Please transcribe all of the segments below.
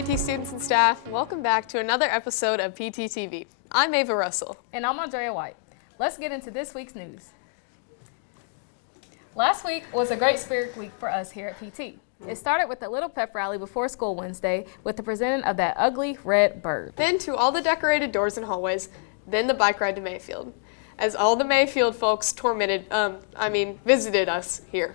PT students and staff. Welcome back to another episode of Pttv. I'm Ava Russell. And I'm Andrea White. Let's get into this week's news. Last week was a great spirit week for us here at PT. It started with a little pep rally before school Wednesday with the presenting of that ugly red bird. Then to all the decorated doors and hallways, then the bike ride to Mayfield, as all the Mayfield folks visited us here.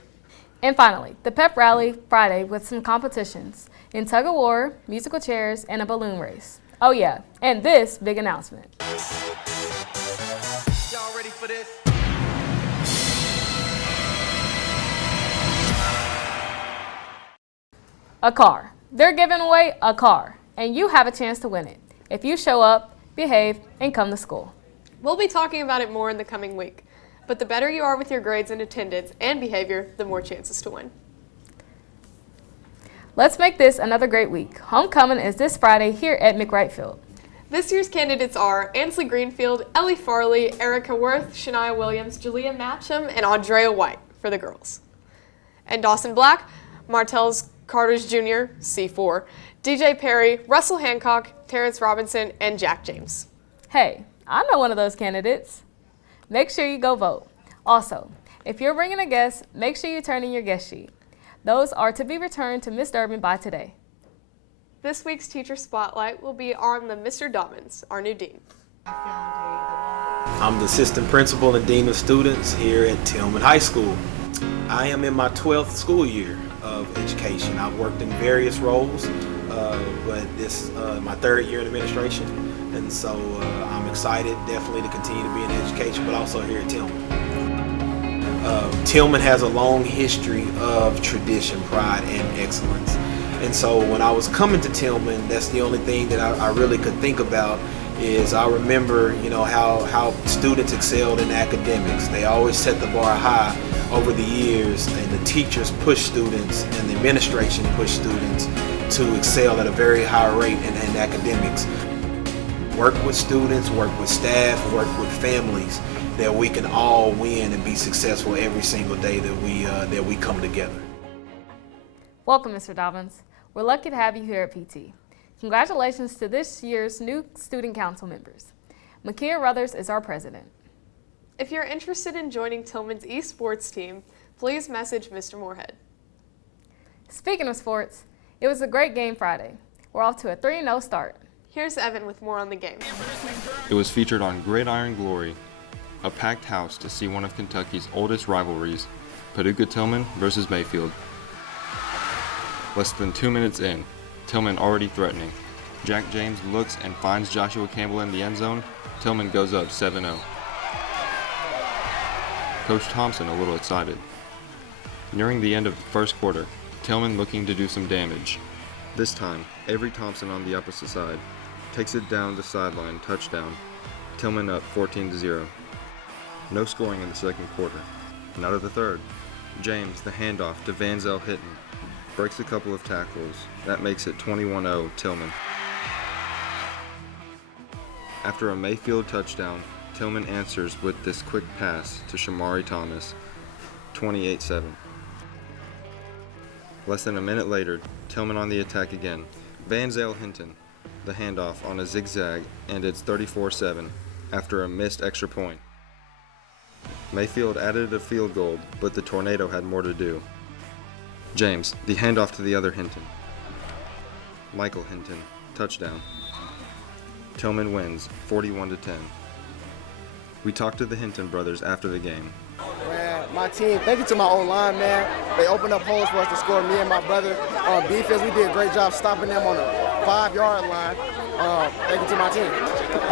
And finally, the pep rally Friday with some competitions in tug of war, musical chairs, and a balloon race. Oh yeah, and this big announcement. Y'all ready for this? A car. They're giving away a car, and you have a chance to win it if you show up, behave, and come to school. We'll be talking about it more in the coming week, but the better you are with your grades and attendance and behavior, the more chances to win. Let's make this another great week. Homecoming is this Friday here at McWright Field. This year's candidates are Ansley Greenfield, Ellie Farley, Erica Worth, Shania Williams, Julia Matcham, and Andrea White for the girls. And Dawson Black, Martell's Carter's Jr., C4, DJ Perry, Russell Hancock, Terrence Robinson, and Jack James. Hey, I know one of those candidates. Make sure you go vote. Also, if you're bringing a guest, make sure you turn in your guest sheet. Those are to be returned to Ms. Durbin by today. This week's teacher spotlight will be on the Mr. Dobbins, our new dean. I'm the assistant principal and dean of students here at Tillman High School. I am in my 12th school year of education. I've worked in various roles, but this is my third year in administration, and so I'm excited definitely to continue to be in education, but also here at Tillman. Tillman has a long history of tradition, pride, and excellence. And so when I was coming to Tillman, that's the only thing that I really could think about is I remember, how students excelled in academics. They always set the bar high over the years, and the teachers push students and the administration push students to excel at a very high rate in academics. Work with students, work with staff, work with families, that we can all win and be successful every single day that we come together. Welcome, Mr. Dobbins. We're lucky to have you here at PT. Congratulations to this year's new student council members. Makia Ruthers is our president. If you're interested in joining Tillman's esports team, please message Mr. Moorhead. Speaking of sports, it was a great game Friday. We're off to a 3-0 start. Here's Evan with more on the game. It was featured on Gridiron Glory, a packed house to see one of Kentucky's oldest rivalries, Paducah-Tillman versus Mayfield. Less than 2 minutes in, Tillman already threatening. Jack James looks and finds Joshua Campbell in the end zone. Tillman goes up 7-0. Coach Thompson a little excited. Nearing the end of the first quarter, Tillman looking to do some damage. This time, Avery Thompson on the opposite side takes it down the sideline, touchdown. Tillman up 14-0. No scoring in the second quarter. And out of the third, James, the handoff to Vanzel Hinton, breaks a couple of tackles. That makes it 21-0 Tillman. After a Mayfield touchdown, Tillman answers with this quick pass to Shamari Thomas, 28-7. Less than a minute later, Tillman on the attack again. Vanzel Hinton, the handoff on a zigzag, and it's 34-7 after a missed extra point. Mayfield added a field goal, but the Tornado had more to do. James, the handoff to the other Hinton. Michael Hinton, touchdown. Tillman wins, 41-10. We talked to the Hinton brothers after the game. Man, my team, thank you to my O-line, man. They opened up holes for us to score, me and my brother. On defense, we did a great job stopping them on the 5-yard line. Thank you to my team.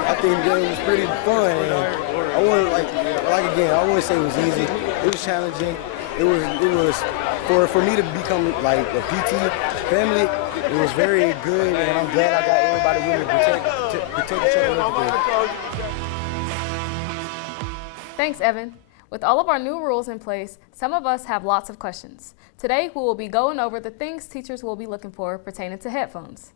I think the game was pretty fun. I wouldn't say it was easy. It was challenging. It was for me to become like a PT family. It was very good, and I'm glad I got everybody with me to protect each other and everything. Thanks, Evan. With all of our new rules in place, some of us have lots of questions. Today, we will be going over the things teachers will be looking for pertaining to headphones.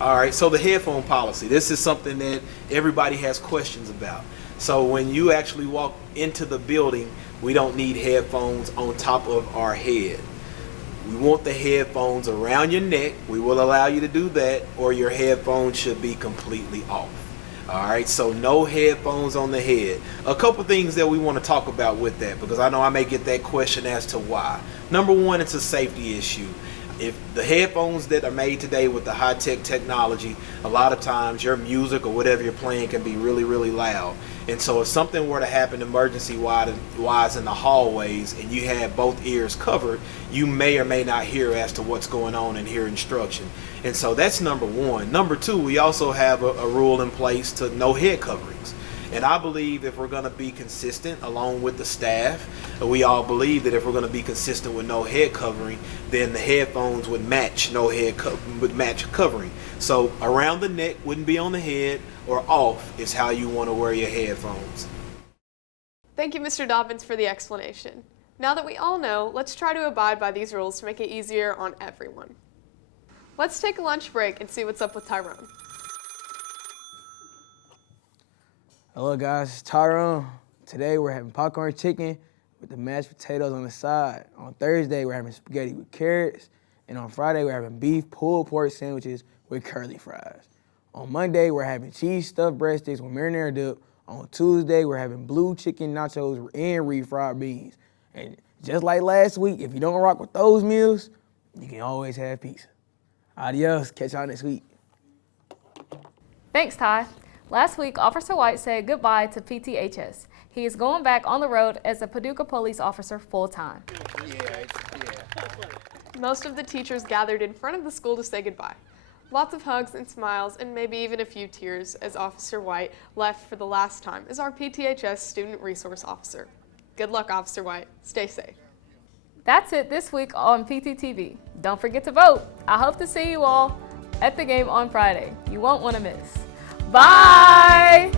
All right, so the headphone policy. This is something that everybody has questions about. So when you actually walk into the building, we don't need headphones on top of our head. We want the headphones around your neck. We will allow you to do that, or your headphones should be completely off. All right, so no headphones on the head. A couple things that we want to talk about with that, because I know I may get that question as to why. Number one, it's a safety issue. If the headphones that are made today with the high-tech technology, a lot of times your music or whatever you're playing can be really, really loud. And so if something were to happen emergency-wise in the hallways and you have both ears covered, you may or may not hear as to what's going on and hear instruction. And so that's number one. Number two, we also have a rule in place to no head coverings. And I believe if we're going to be consistent along with the staff, we all believe that if we're going to be consistent with no head covering, then the headphones would match covering. So around the neck wouldn't be on the head, or off is how you want to wear your headphones. Thank you, Mr. Dobbins, for the explanation. Now that we all know, let's try to abide by these rules to make it easier on everyone. Let's take a lunch break and see what's up with Tyrone. Hello guys, it's Tyrone. Today we're having popcorn chicken with the mashed potatoes on the side. On Thursday we're having spaghetti with carrots. And on Friday we're having beef pulled pork sandwiches with curly fries. On Monday we're having cheese stuffed breadsticks with marinara dip. On Tuesday we're having blue chicken nachos and refried beans. And just like last week, if you don't rock with those meals, you can always have pizza. Adios, catch y'all next week. Thanks, Ty. Last week, Officer White said goodbye to PTHS. He is going back on the road as a Paducah police officer full-time. Most of the teachers gathered in front of the school to say goodbye. Lots of hugs and smiles, and maybe even a few tears as Officer White left for the last time as our PTHS Student Resource Officer. Good luck, Officer White. Stay safe. That's it this week on Pttv. Don't forget to vote. I hope to see you all at the game on Friday. You won't want to miss. Bye!